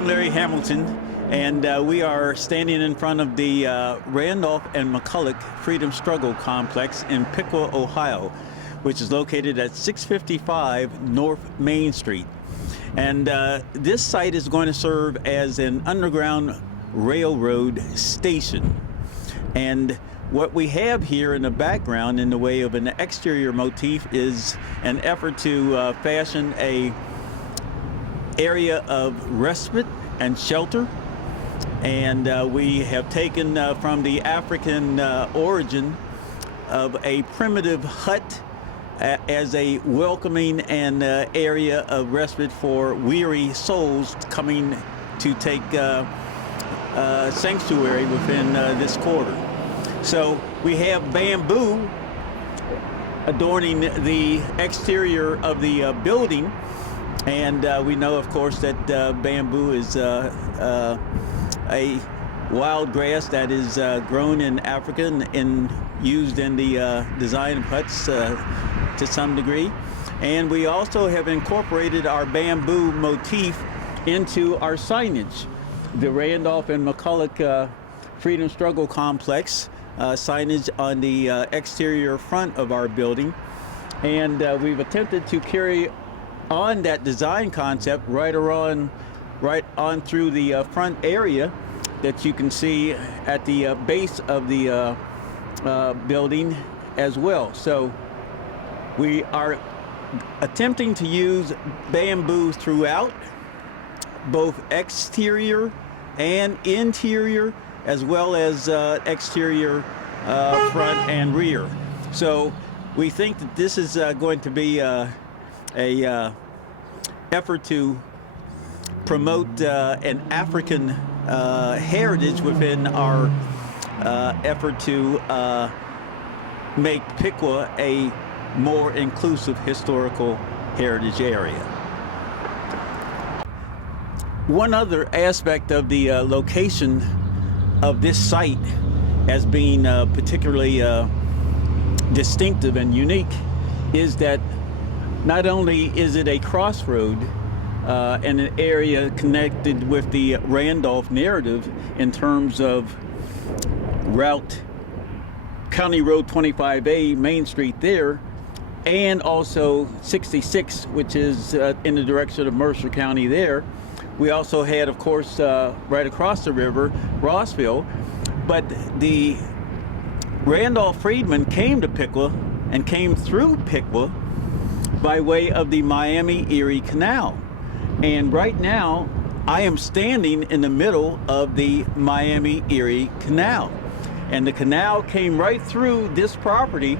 I'm Larry Hamilton, and we are standing in front of the Randolph and McCulloch Freedom Struggle Complex in Piqua, Ohio, which is located at 655 North Main Street. And this site is going to serve as an underground railroad station. And what we have here in the background in the way of an exterior motif is an effort to fashion a area of respite and shelter. And we have taken from the African origin of a primitive hut as a welcoming and area of respite for weary souls coming to take sanctuary within this quarter. So we have bamboo adorning the exterior of the building, and we know, of course, that bamboo is a wild grass that is grown in Africa and used in the design of huts to some degree. And we also have incorporated our bamboo motif into our signage. The Randolph and McCulloch Freedom Struggle Complex signage on the exterior front of our building. And we've attempted to carry on that design concept right on through the front area that you can see at the base of the building as well. So we are attempting to use bamboo throughout, both exterior and interior, as well as exterior front and rear. So we think that this is going to be a effort to promote an African heritage within our effort to make Piqua a more inclusive historical heritage area. One other aspect of the location of this site as being particularly distinctive and unique is that not only is it a crossroad and an area connected with the Randolph narrative in terms of County Road 25A, Main Street there, and also 66, which is in the direction of Mercer County there. We also had, of course, right across the river, Rossville. But the Randolph freedmen came to Piqua and came through Piqua by way of the Miami-Erie Canal. And right now, I am standing in the middle of the Miami-Erie Canal. And the canal came right through this property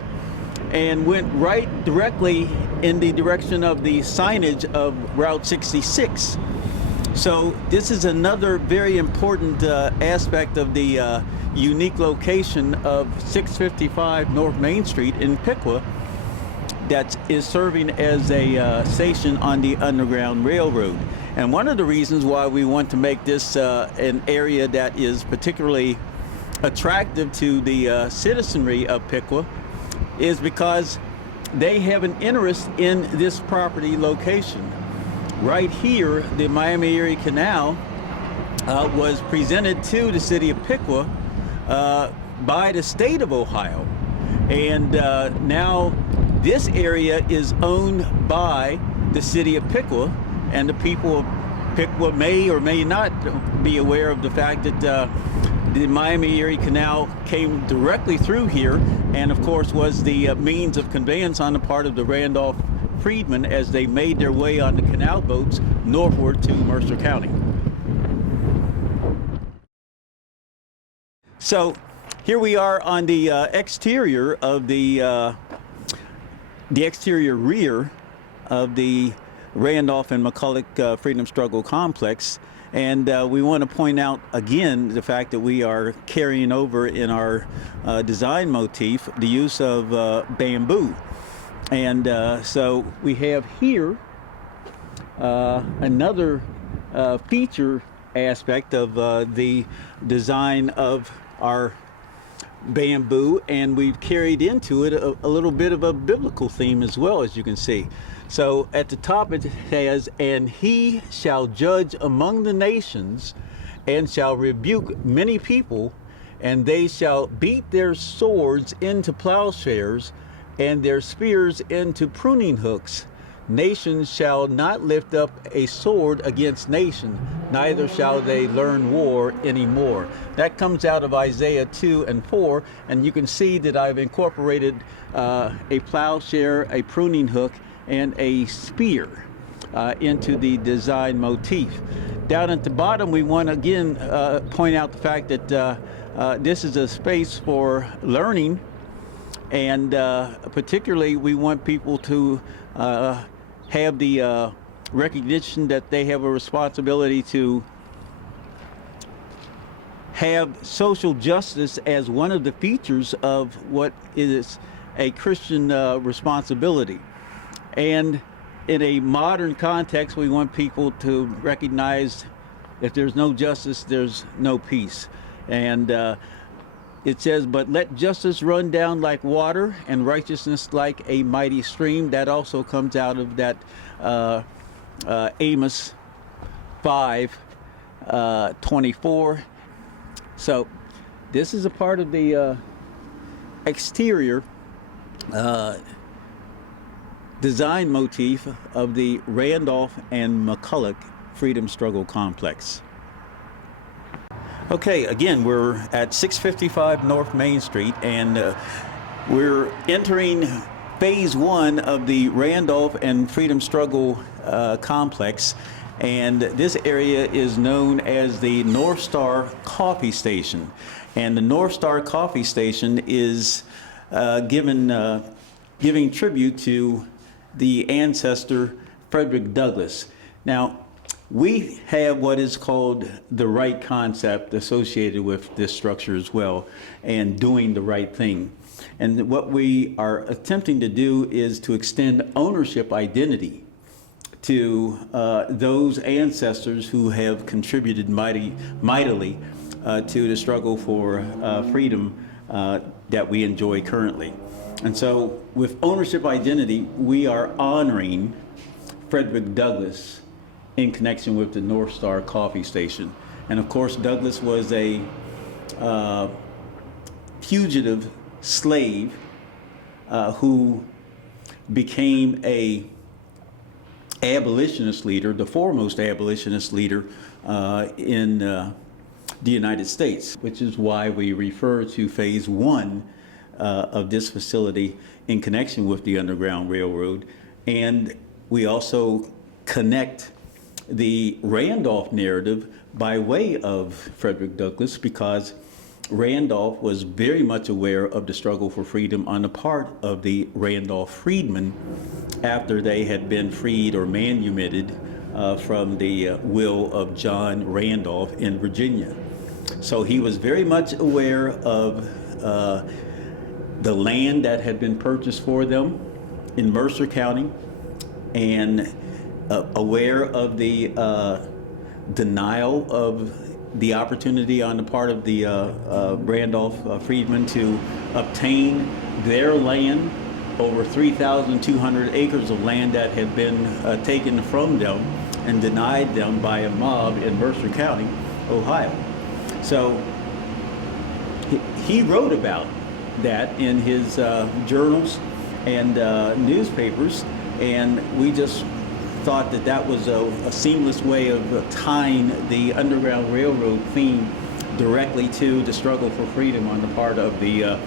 and went right directly in the direction of the signage of Route 66. So this is another very important aspect of the unique location of 655 North Main Street in Piqua that is serving as a station on the Underground Railroad. And one of the reasons why we want to make this an area that is particularly attractive to the citizenry of Piqua is because they have an interest in this property location. Right here, the Miami-Erie Canal was presented to the city of Piqua by the state of Ohio. And now this area is owned by the city of Piqua, and the people of Piqua may or may not be aware of the fact that the Miami-Erie Canal came directly through here, and of course was the means of conveyance on the part of the Randolph freedmen as they made their way on the canal boats northward to Mercer County. So here we are on the exterior of the exterior rear of the Randolph and McCulloch Freedom Struggle Complex. And we want to point out again the fact that we are carrying over in our design motif the use of bamboo. And so we have here another feature aspect of the design of our bamboo, and we've carried into it a little bit of a biblical theme as well, as you can see. So at the top it has, "And he shall judge among the nations, and shall rebuke many people, and they shall beat their swords into plowshares, and their spears into pruning hooks. Nations shall not lift up a sword against nation, neither shall they learn war anymore." That comes out of Isaiah 2 and 4, and you can see that I've incorporated a plowshare, a pruning hook, and a spear into the design motif. Down at the bottom, we want to again point out the fact that this is a space for learning, and particularly we want people to have the recognition that they have a responsibility to have social justice as one of the features of what is a Christian responsibility. And in a modern context, we want people to recognize if there's no justice, there's no peace. And it says, "But let justice run down like water, and righteousness like a mighty stream." That also comes out of that Amos 5:24. So this is a part of the exterior design motif of the Randolph and McCulloch Freedom Struggle Complex. Okay, again, we're at 655 North Main Street, and we're entering phase one of the Randolph and Freedom Struggle complex. And this area is known as the North Star Coffee Station. And the North Star Coffee Station is giving tribute to the ancestor Frederick Douglass. Now, we have what is called the right concept associated with this structure as well, and doing the right thing. And what we are attempting to do is to extend ownership identity to those ancestors who have contributed mightily to the struggle for freedom that we enjoy currently. And so with ownership identity, we are honoring Frederick Douglass in connection with the North Star Coffee Station. And of course, Douglass was a fugitive slave who became a abolitionist leader, the foremost abolitionist leader in the United States, which is why we refer to phase one of this facility in connection with the Underground Railroad. And we also connect the Randolph narrative by way of Frederick Douglass, because Randolph was very much aware of the struggle for freedom on the part of the Randolph freedmen after they had been freed or manumitted from the will of John Randolph in Virginia. So he was very much aware of the land that had been purchased for them in Mercer County, and aware of the denial of the opportunity on the part of the Randolph freedmen to obtain their land, over 3,200 acres of land that had been taken from them and denied them by a mob in Mercer County, Ohio. So he wrote about that in his journals and newspapers, and we just thought that that was a seamless way of tying the Underground Railroad theme directly to the struggle for freedom on the part of the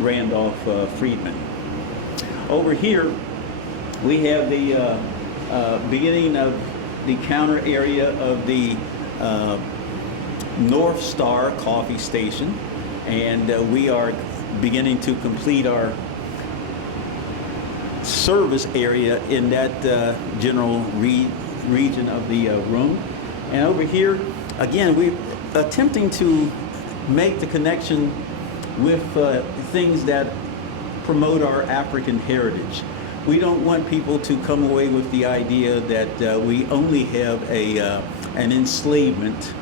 Randolph freedmen. Over here, we have the beginning of the counter area of the North Star Coffee Station, and we are beginning to complete our service area in that general region of the room. And over here, again, we're attempting to make the connection with things that promote our African heritage. We don't want people to come away with the idea that we only have an enslavement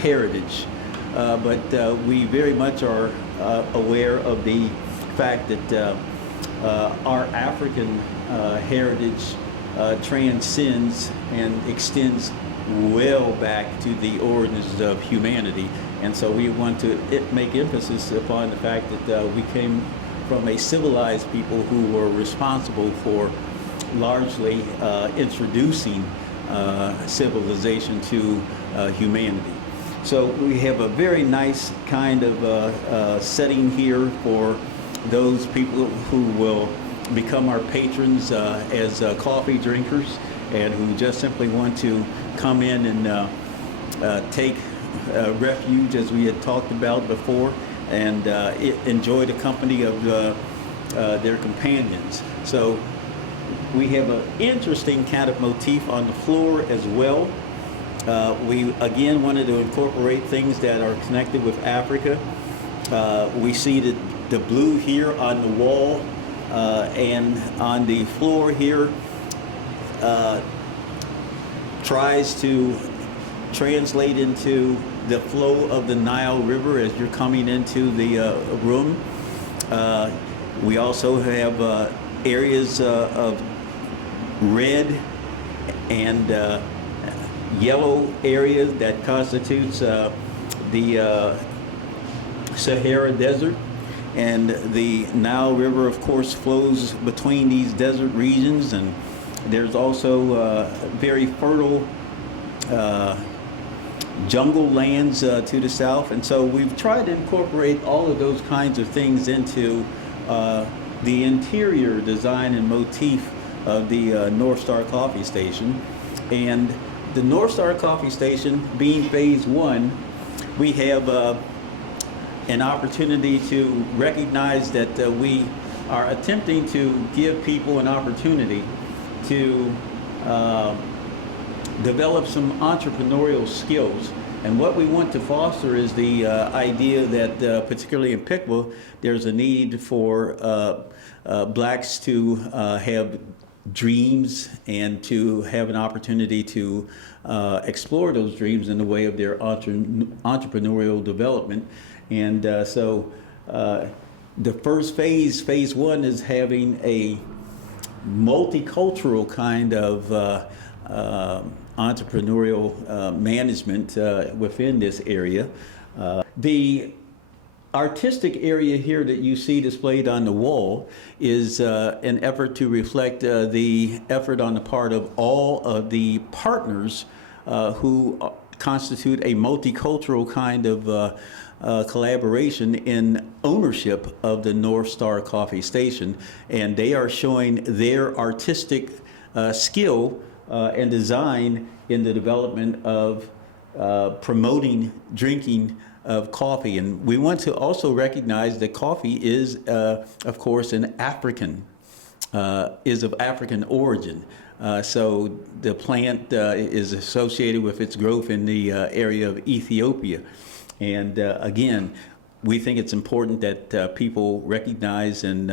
heritage, but we very much are aware of the fact that our African heritage transcends and extends well back to the origins of humanity. And so we want to make emphasis upon the fact that we came from a civilized people who were responsible for largely introducing civilization to humanity. So we have a very nice kind of setting here for those people who will become our patrons as coffee drinkers, and who just simply want to come in and take refuge, as we had talked about before, and enjoy the company of their companions. So we have an interesting kind of motif on the floor as well. We again wanted to incorporate things that are connected with Africa. We see the blue here on the wall and on the floor here tries to translate into the flow of the Nile River as you're coming into the room. We also have areas of red and yellow areas that constitutes the Sahara Desert, and the Nile River, of course, flows between these desert regions, and there's also very fertile jungle lands to the south. And so we've tried to incorporate all of those kinds of things into the interior design and motif of the North Star Coffee Station. And the North Star Coffee Station being phase one, we have an opportunity to recognize that we are attempting to give people an opportunity to develop some entrepreneurial skills. And what we want to foster is the idea that, particularly in Piqua, there's a need for blacks to have dreams and to have an opportunity to explore those dreams in the way of their entrepreneurial development. And so the first phase one, is having a multicultural kind of entrepreneurial management within this area. The artistic area here that you see displayed on the wall is an effort to reflect the effort on the part of all of the partners who constitute a multicultural kind of collaboration in ownership of the North Star Coffee Station. And they are showing their artistic skill and design in the development of promoting drinking of coffee. And we want to also recognize that coffee is, of course, is of African origin. So the plant is associated with its growth in the area of Ethiopia. And again, we think it's important that people recognize and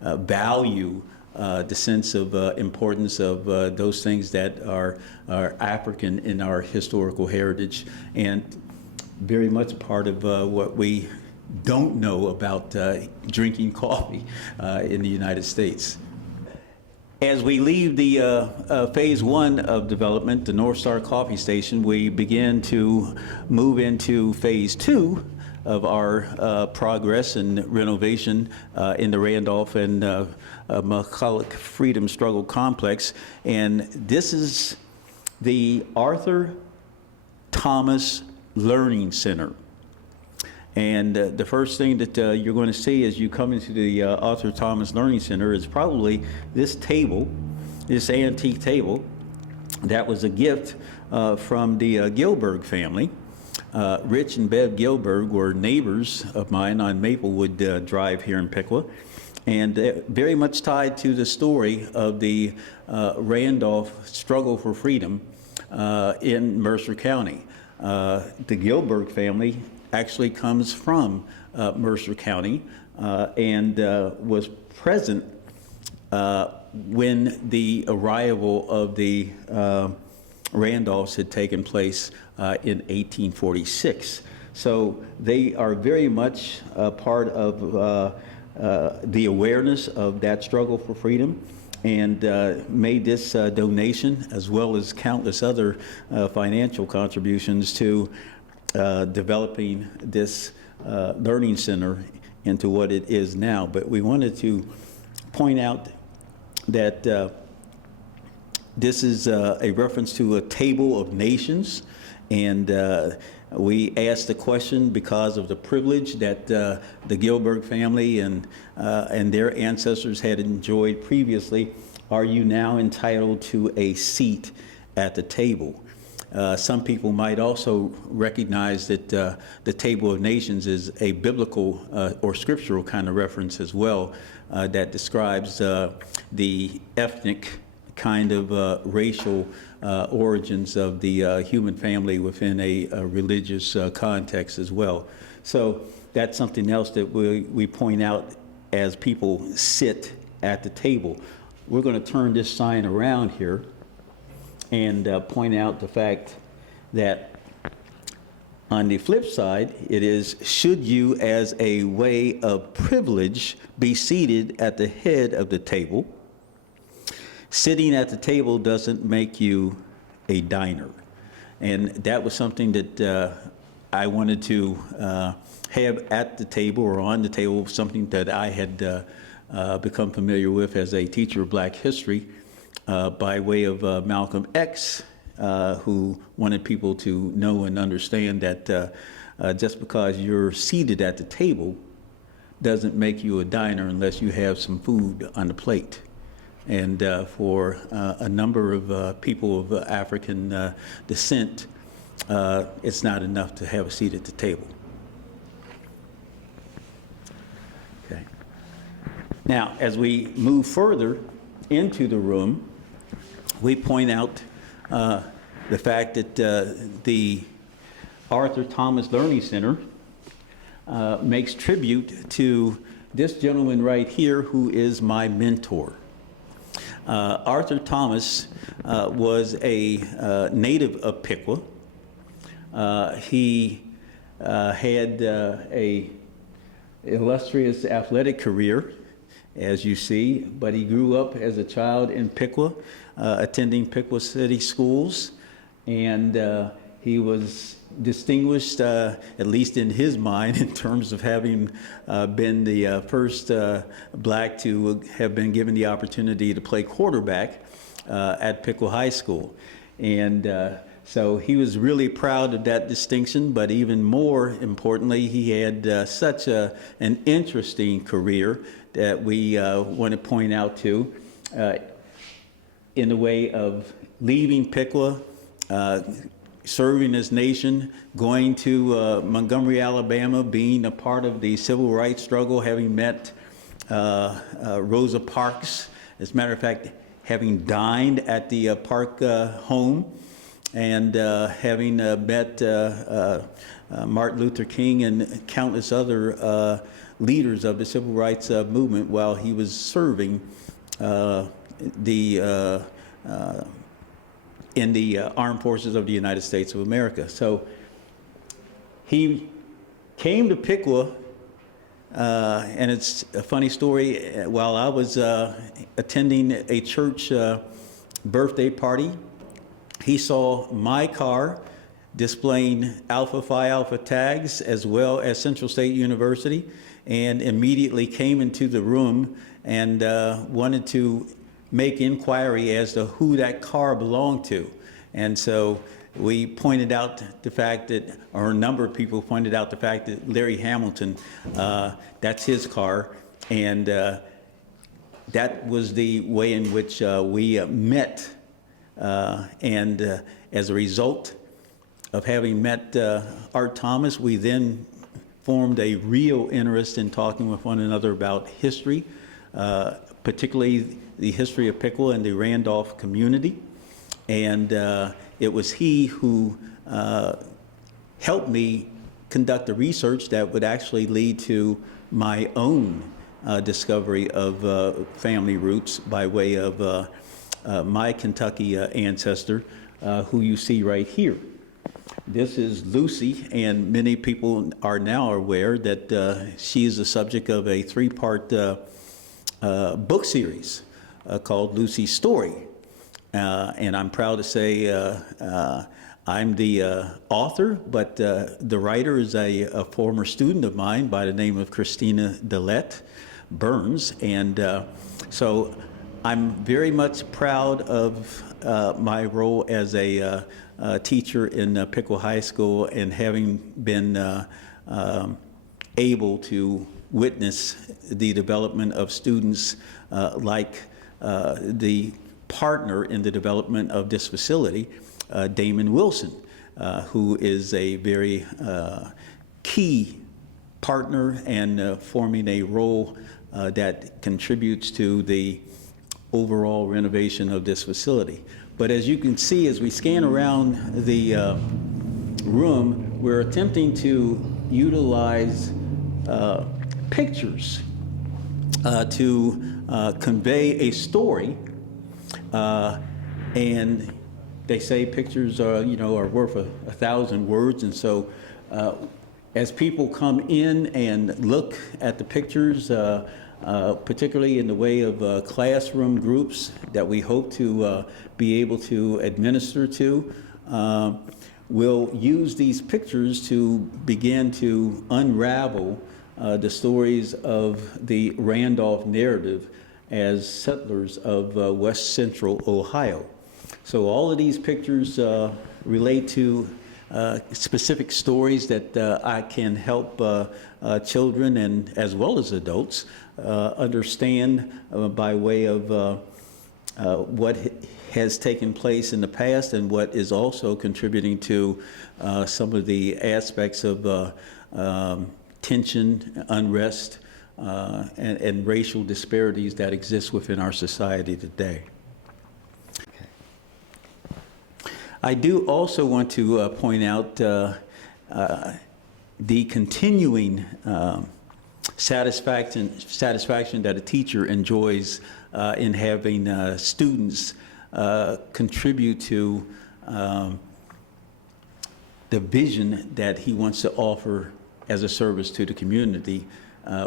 value the sense of importance of those things that are African in our historical heritage, and very much part of what we don't know about drinking coffee in the United States. As we leave the phase one of development, the North Star Coffee Station, we begin to move into phase two of our progress and renovation in the Randolph and McCulloch Freedom Struggle Complex. And this is the Arthur Thomas Learning Center. And the first thing that you're going to see as you come into the Arthur Thomas Learning Center is probably this table, this antique table that was a gift from the Gilberg family. Rich and Bev Gilberg were neighbors of mine on Maplewood Drive here in Piqua, and very much tied to the story of the Randolph struggle for freedom in Mercer County. The Gilberg family actually comes from Mercer County and was present when the arrival of the Randolphs had taken place in 1846. So they are very much a part of the awareness of that struggle for freedom, and made this donation, as well as countless other financial contributions to developing this learning center into what it is now. But we wanted to point out that this is a reference to a table of nations, and we asked the question because of the privilege that the Gilbert family and their ancestors had enjoyed previously. Are you now entitled to a seat at the table? Some people might also recognize that the Table of Nations is a biblical or scriptural kind of reference as well, that describes the ethnic kind of racial origins of the human family within a religious context as well. So that's something else that we point out as people sit at the table. We're going to turn this sign around here and point out the fact that on the flip side, it is, should you as a way of privilege be seated at the head of the table, sitting at the table doesn't make you a diner. And that was something that I wanted to have at the table or on the table, something that I had become familiar with as a teacher of Black history by way of Malcolm X, who wanted people to know and understand that just because you're seated at the table doesn't make you a diner unless you have some food on the plate. And for a number of people of African descent, it's not enough to have a seat at the table. Okay. Now, as we move further into the room, we point out the fact that the Arthur Thomas Learning Center makes tribute to this gentleman right here, who is my mentor. Arthur Thomas was a native of Piqua. He had a illustrious athletic career, as you see, but he grew up as a child in Piqua, attending Piqua City schools, and he was distinguished, at least in his mind, in terms of having been the first Black to have been given the opportunity to play quarterback at Piqua High School. And so he was really proud of that distinction, but even more importantly, he had such an interesting career that we want to point out to in the way of leaving Piqua, serving his nation, going to Montgomery, Alabama, being a part of the civil rights struggle, having met Rosa Parks, as a matter of fact, having dined at the Park home, and having met Martin Luther King and countless other leaders of the civil rights movement while he was serving in the armed forces of the United States of America. So he came to Piqua, and it's a funny story. While I was attending a church birthday party, he saw my car displaying Alpha Phi Alpha tags as well as Central State University, and immediately came into the room and wanted to make inquiry as to who that car belonged to. And so we pointed out the fact that, or a number of people pointed out the fact that Larry Hamilton, that's his car. And that was the way in which we met. And as a result of having met Art Thomas, we then formed a real interest in talking with one another about history, particularly the history of Piqua and the Randolph community. And it was he who helped me conduct the research that would actually lead to my own discovery of family roots by way of my Kentucky ancestor, who you see right here. This is Lucy, and many people are now aware that she is the subject of a three-part book series called Lucy's Story. And I'm proud to say I'm the author, but the writer is a former student of mine by the name of Christina Dillette Burns. And so I'm very much proud of my role as a teacher in Piqua High School, and having been able to witness the development of students like the partner in the development of this facility, Damon Wilson, who is a very key partner and forming a role that contributes to the overall renovation of this facility. But as you can see, as we scan around the room, we're attempting to utilize pictures to convey a story, and they say pictures are, are worth 1,000 words, and so as people come in and look at the pictures, particularly in the way of classroom groups that we hope to be able to administer to, we'll use these pictures to begin to unravel the stories of the Randolph narrative as settlers of West Central Ohio. So all of these pictures relate to specific stories that I can help children and as well as adults understand by way of what has taken place in the past and what is also contributing to some of the aspects of tension, unrest, and racial disparities that exist within our society today. I do also want to point out the continuing satisfaction that a teacher enjoys in having students contribute to the vision that he wants to offer as a service to the community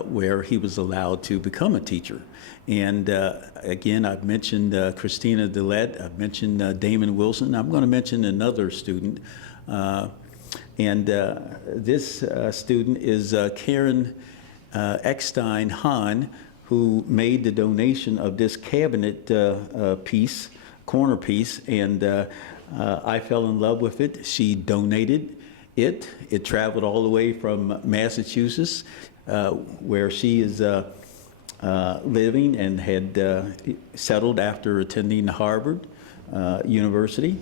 where he was allowed to become a teacher. And again, I've mentioned Christina Dillette, I've mentioned Damon Wilson. I'm going to mention another student. And this student is Karen Eckstein Hahn, who made the donation of this cabinet piece, corner piece, and I fell in love with it. She donated it. It traveled all the way from Massachusetts, where she is living and had settled after attending Harvard University.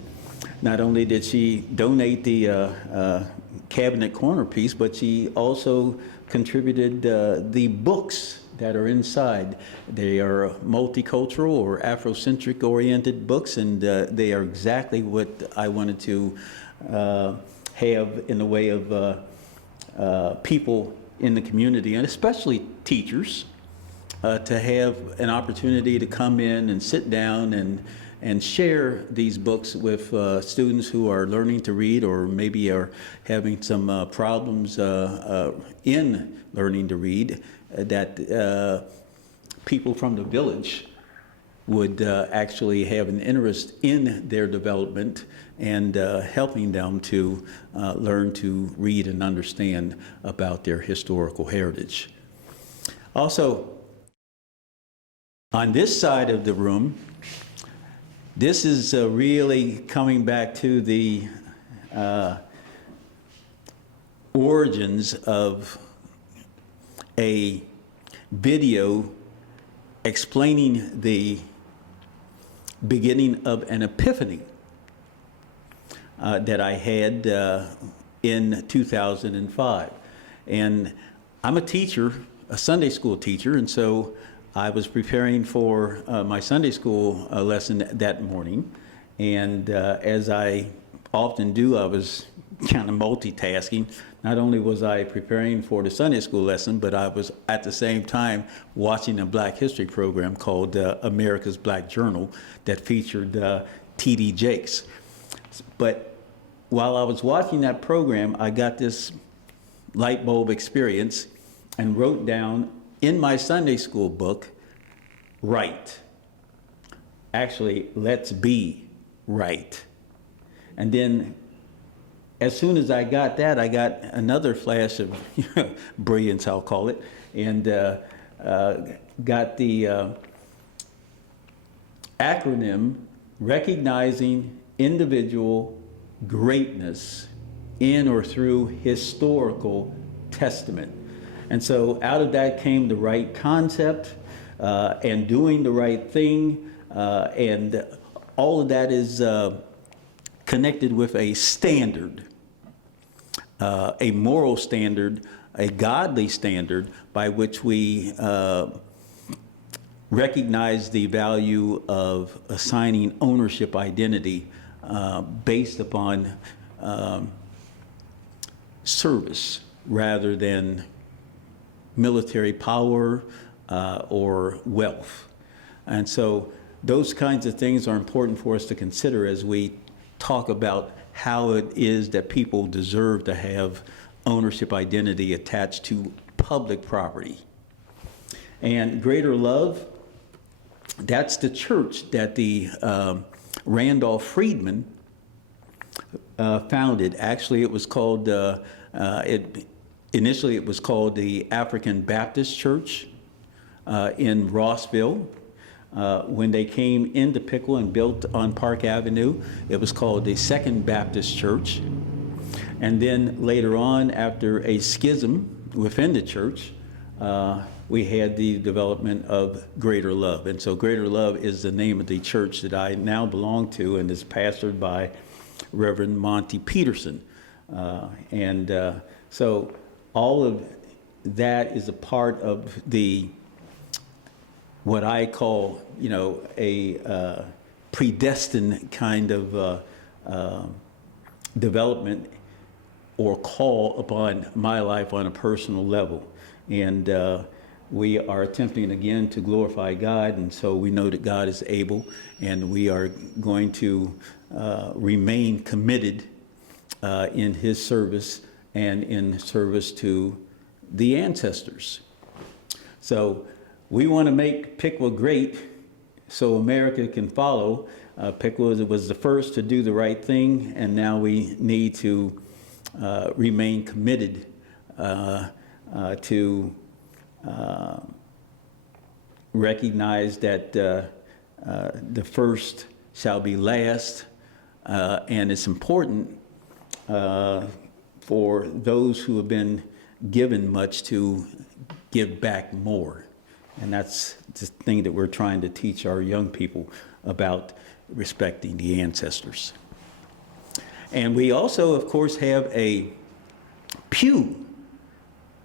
Not only did she donate the cabinet corner piece, but she also contributed the books that are inside. They are multicultural or Afrocentric oriented books, and they are exactly what I wanted to have in the way of people in the community, and especially teachers, to have an opportunity to come in and sit down and share these books with students who are learning to read or maybe are having some problems in learning to read, that people from the village would actually have an interest in their development and helping them to learn to read and understand about their historical heritage. Also, on this side of the room, this is really coming back to the origins of a video explaining the beginning of an epiphany that I had in 2005. And I'm a teacher, a Sunday school teacher, and so I was preparing for my Sunday school lesson that morning, and as I often do, I was kind of multitasking. Not only was I preparing for the Sunday school lesson, but I was at the same time watching a Black History program called America's Black Journal that featured T.D. Jakes. But while I was watching that program, I got this light bulb experience and wrote down in my Sunday school book, right. Actually, let's be right. And then as soon as I got that, I got another flash of brilliance, I'll call it, and got the acronym recognizing individual greatness in or through historical testament. And so out of that came the right concept and doing the right thing, and all of that is connected with a standard, a moral standard, a godly standard by which we recognize the value of assigning ownership identity based upon service rather than military power or wealth. And so those kinds of things are important for us to consider as we talk about how it is that people deserve to have ownership identity attached to public property. And greater love, that's the church that the Randolph Friedman founded. Actually, it was called, initially it was called the African Baptist Church in Rossville. When they came into Piqua and built on Park Avenue, it was called the Second Baptist Church. And then later on, after a schism within the church, we had the development of Greater Love. And so Greater Love is the name of the church that I now belong to and is pastored by Reverend Monty Peterson. So all of that is a part of the, what I call, a predestined kind of development or call upon my life on a personal level. And we are attempting again to glorify God, and so we know that God is able, and we are going to remain committed in His service and in service to the ancestors. So we want to make Piqua great so America can follow. Piqua was the first to do the right thing, and now we need to remain committed to recognize that the first shall be last, and it's important for those who have been given much to give back more. And that's the thing that we're trying to teach our young people about respecting the ancestors. And we also, of course, have a pew,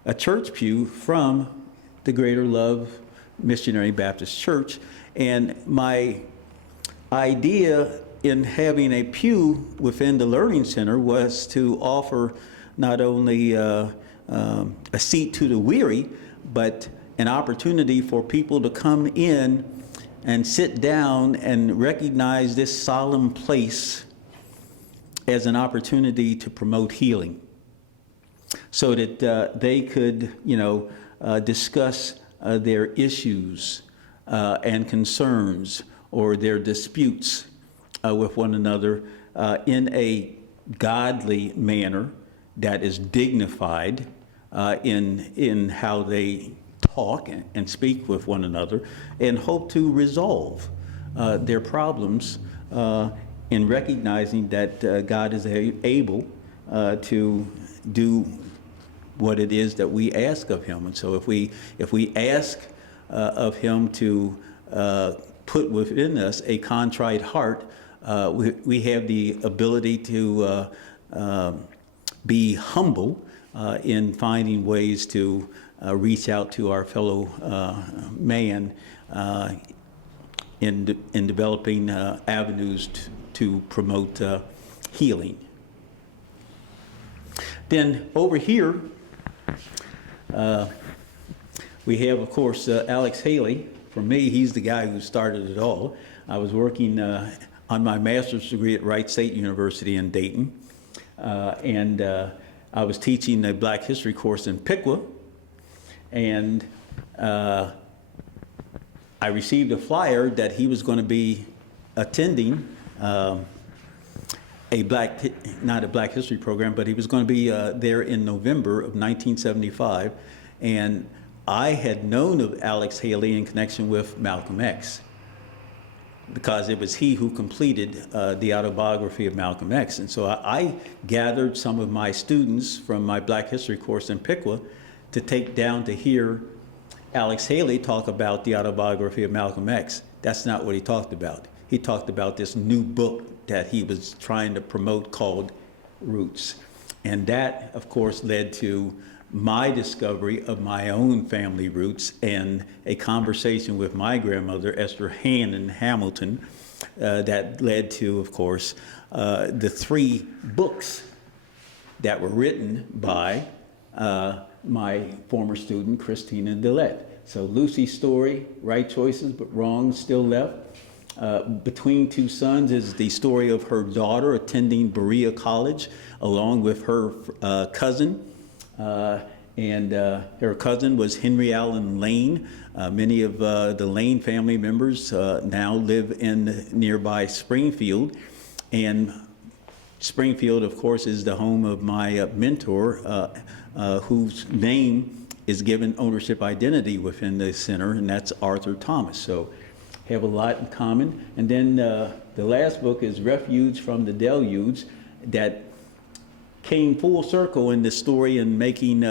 a church pew from the Greater Love Missionary Baptist Church. And my idea in having a pew within the Learning Center was to offer not only a seat to the weary, but an opportunity for people to come in and sit down and recognize this solemn place as an opportunity to promote healing, so that they could, discuss their issues and concerns or their disputes with one another in a godly manner that is dignified in how they talk and speak with one another, and hope to resolve their problems in recognizing that God is able to do what it is that we ask of Him. And so if we ask of Him to put within us a contrite heart, we have the ability to be humble in finding ways to reach out to our fellow man in developing avenues to promote healing. Then over here, we have, of course, Alex Haley. For me, he's the guy who started it all. I was working on my master's degree at Wright State University in Dayton, and I was teaching a Black History course in Piqua, and I received a flyer that he was going to be attending not a Black History program, but he was going to be there in November of 1975, and I had known of Alex Haley in connection with Malcolm X, because it was he who completed the autobiography of Malcolm X. And so I gathered some of my students from my Black History course in Piqua to take down to hear Alex Haley talk about the autobiography of Malcolm X. That's not what he talked about. He talked about this new book that he was trying to promote called Roots. And that, of course, led to my discovery of my own family roots and a conversation with my grandmother, Esther Hannon Hamilton, that led to, of course, the 3 books that were written by my former student, Christina Dillette. So Lucy's story, Right Choices but Wrong Still Left. Between Two Sons is the story of her daughter attending Berea College along with her cousin. And her cousin was Henry Allen Lane. Many of the Lane family members now live in nearby Springfield. And Springfield, of course, is the home of my mentor, whose name is given ownership identity within the center, and that's Arthur Thomas. So have a lot in common. And then the last book is Refuge from the Deluge, that came full circle in the story in making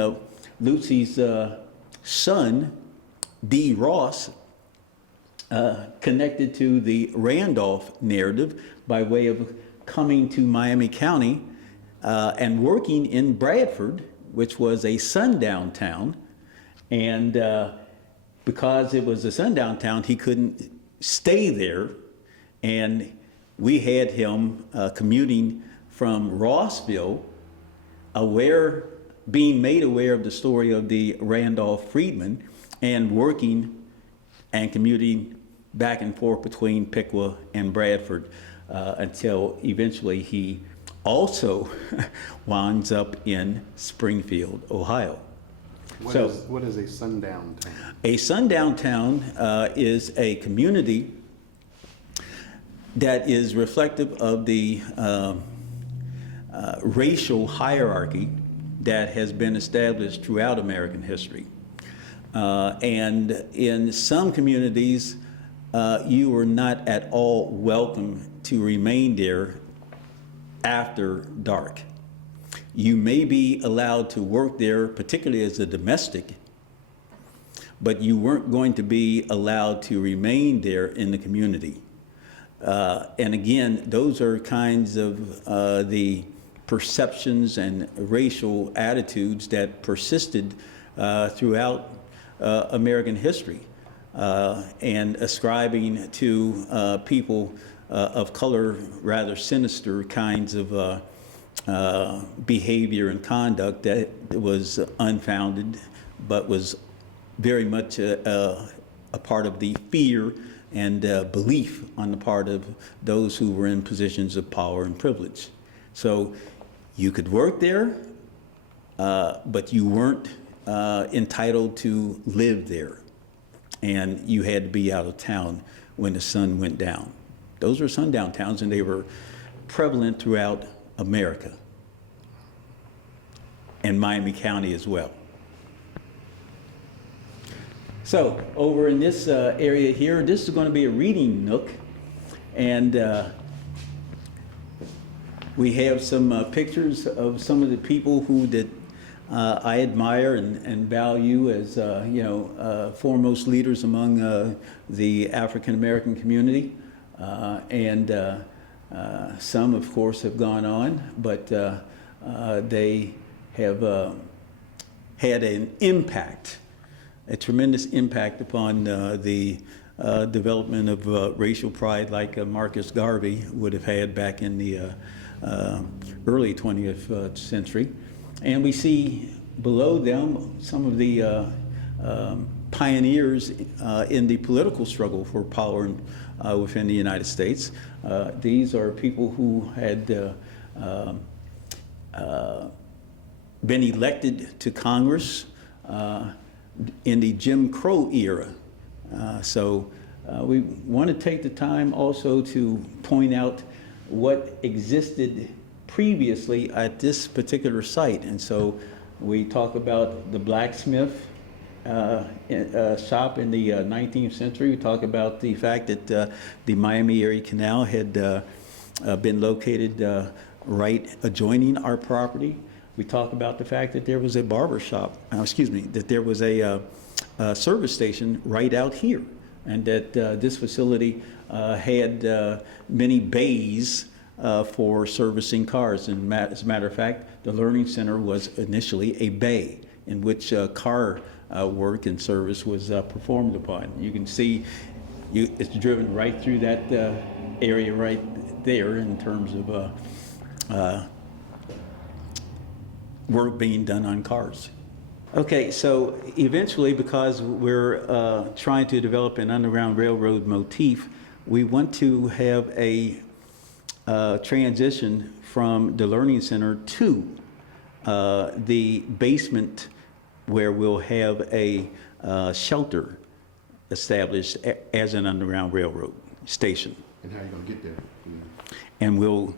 Lucy's son, D. Ross, connected to the Randolph narrative by way of coming to Miami County and working in Bradford, which was a sundown town. And because it was a sundown town, he couldn't stay there. And we had him commuting from Rossville, being made aware of the story of the Randolph freedmen, and working and commuting back and forth between Piqua and Bradford until eventually he also winds up in Springfield, Ohio. What is a sundown town? A sundown town is a community that is reflective of the racial hierarchy that has been established throughout American history. And in some communities, you are not at all welcome to remain there after dark. You may be allowed to work there, particularly as a domestic, but you weren't going to be allowed to remain there in the community. And again, those are kinds of the perceptions and racial attitudes that persisted throughout American history, and ascribing to people of color rather sinister kinds of behavior and conduct that was unfounded, but was very much a part of the fear and belief on the part of those who were in positions of power and privilege. So you could work there, but you weren't entitled to live there. And you had to be out of town when the sun went down. Those were sundown towns, and they were prevalent throughout America and Miami County as well. So over in this area here, this is going to be a reading nook, and we have some pictures of some of the people who I admire and value as foremost leaders among the African American community, and some, of course, have gone on, but they have had an impact, a tremendous impact upon the development of racial pride, like Marcus Garvey would have had back in the early 20th century. And we see below them some of the pioneers in the political struggle for power within the United States. These are people who had been elected to Congress in the Jim Crow era. We want to take the time also to point out what existed previously at this particular site. And so we talk about the blacksmith shop in the 19th century. We talk about the fact that the Miami-Erie Canal had been located right adjoining our property. We talk about the fact that there was a barber shop, that there was a service station right out here, and that this facility had many bays for servicing cars. And as a matter of fact, the Learning Center was initially a bay in which car work and service was performed upon. You can see it's driven right through that area right there in terms of work being done on cars. Okay, so eventually, because we're trying to develop an underground railroad motif, we want to have a transition from the Learning Center to the basement, where we'll have a shelter established as an underground railroad station. And how are you going to get there? And we'll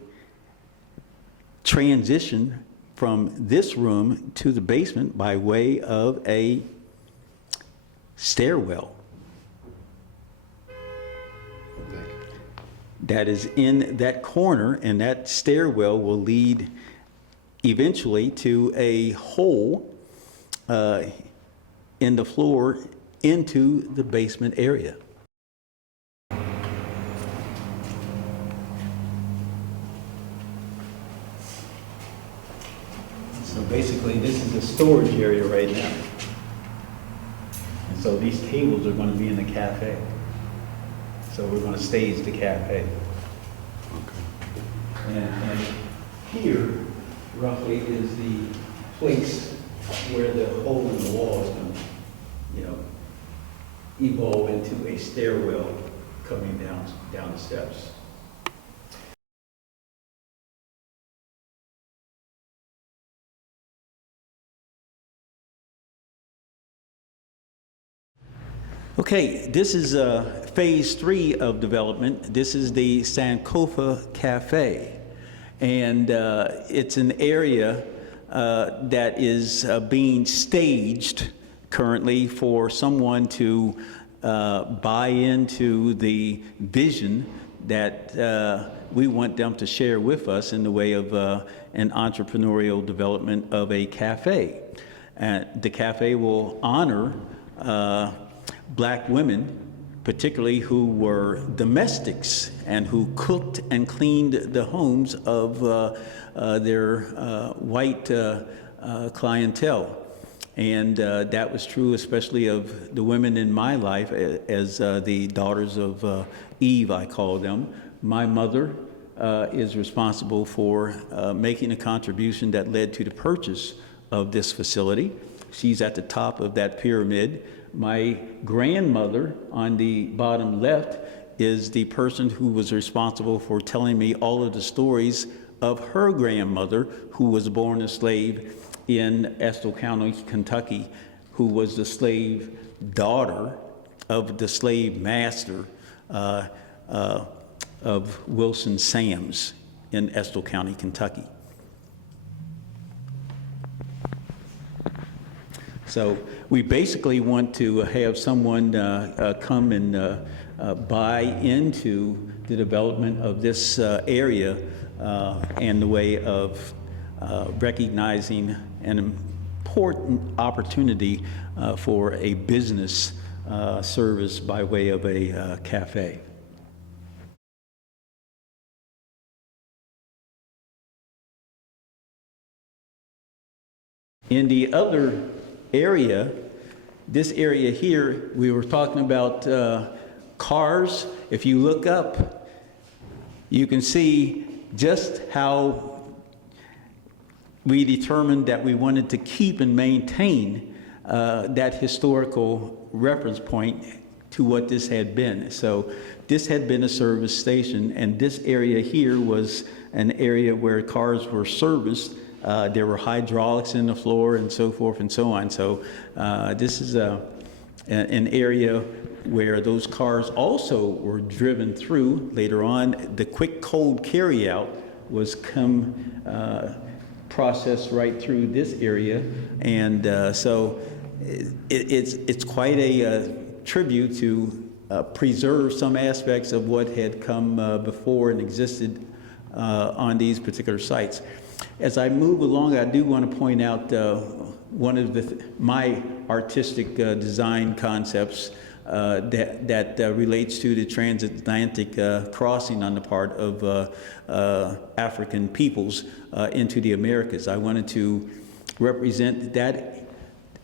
transition from this room to the basement by way of a stairwell that is in that corner, and that stairwell will lead eventually to a hole in the floor into the basement area. So basically, this is a storage area right now. And so these tables are going to be in the cafe. So we're going to stage the cafe. Okay. And here, roughly, is the place where the hole in the wall is going to, evolve into a stairwell coming down the steps. Okay, this is phase 3 of development. This is the Sinkofa Cafe, and it's an area that is being staged currently for someone to buy into the vision that we want them to share with us in the way of an entrepreneurial development of a cafe. The cafe will honor Black women, particularly who were domestics and who cooked and cleaned the homes of their white clientele. And that was true especially of the women in my life as the daughters of Eve, I call them. My mother is responsible for making a contribution that led to the purchase of this facility. She's at the top of that pyramid. My grandmother on the bottom left is the person who was responsible for telling me all of the stories of her grandmother, who was born a slave in Estill County, Kentucky, who was the slave daughter of the slave master of Wilson Sams in Estill County, Kentucky. So we basically want to have someone come and buy into the development of this area and the way of recognizing an important opportunity for a business service by way of a cafe. In the other area, this area here, we were talking about cars. If you look up, you can see just how we determined that we wanted to keep and maintain that historical reference point to what this had been. So this had been a service station, and this area here was an area where cars were serviced There were hydraulics in the floor and so forth and so on. So this is an area where those cars also were driven through. Later on, the quick cold carryout was processed right through this area, and so it's quite a tribute to preserve some aspects of what had come before and existed on these particular sites. As I move along, I do want to point out one of my artistic design concepts that relates to the transatlantic crossing on the part of African peoples into the Americas. I wanted to represent that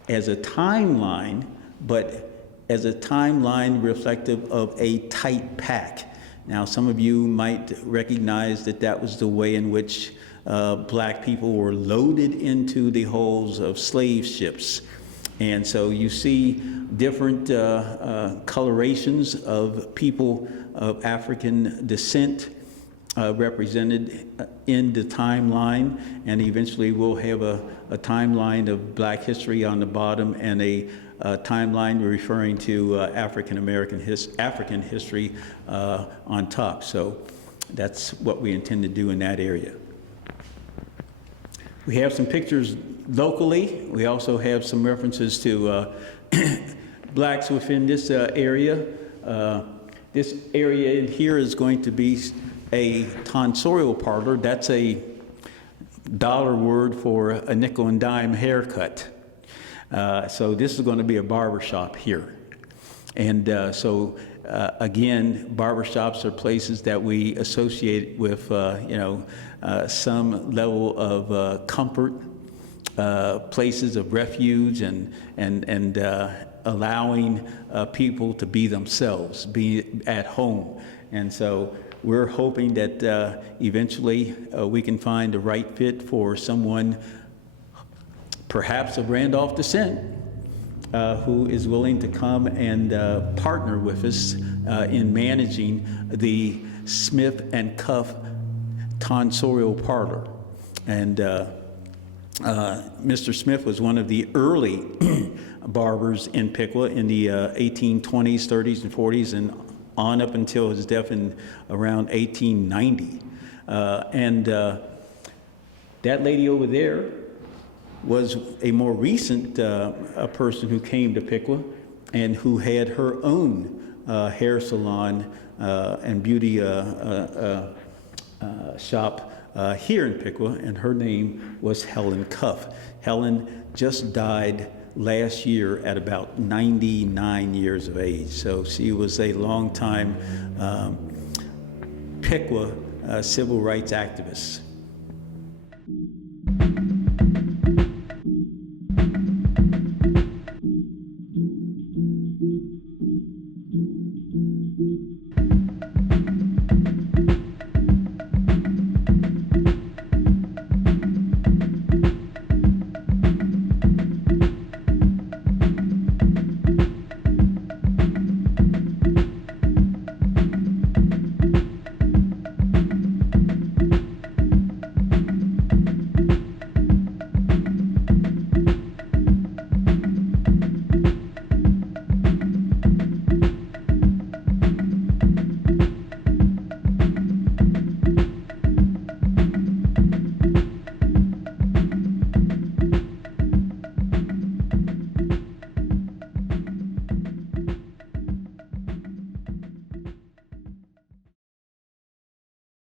as a timeline, but as a timeline reflective of a tight pack. Now, some of you might recognize that that was the way in which black people were loaded into the hulls of slave ships. And so you see different colorations of people of African descent represented in the timeline, and eventually we'll have a timeline of black history on the bottom and a timeline referring to African history on top. So that's what we intend to do in that area. We have some pictures locally. We also have some references to blacks within this area. This area in here is going to be a tonsorial parlor. That's a dollar word for a nickel and dime haircut. So this is going to be a barber shop here. And again, barber shops are places that we associate with, some level of comfort, places of refuge, and allowing people to be themselves, be at home. And so we're hoping that eventually we can find the right fit for someone, perhaps of Randolph descent, who is willing to come and partner with us in managing the Smith and Cuff tonsorial parlor. And Mr. Smith was one of the early barbers in Piqua in the 1820s, 30s, and 40s, and on up until his death in around 1890. That lady over there was a more recent a person who came to Piqua and who had her own hair salon and beauty shop here in Piqua, and her name was Helen Cuff. Helen just died last year at about 99 years of age. So she was a long time Piqua civil rights activist.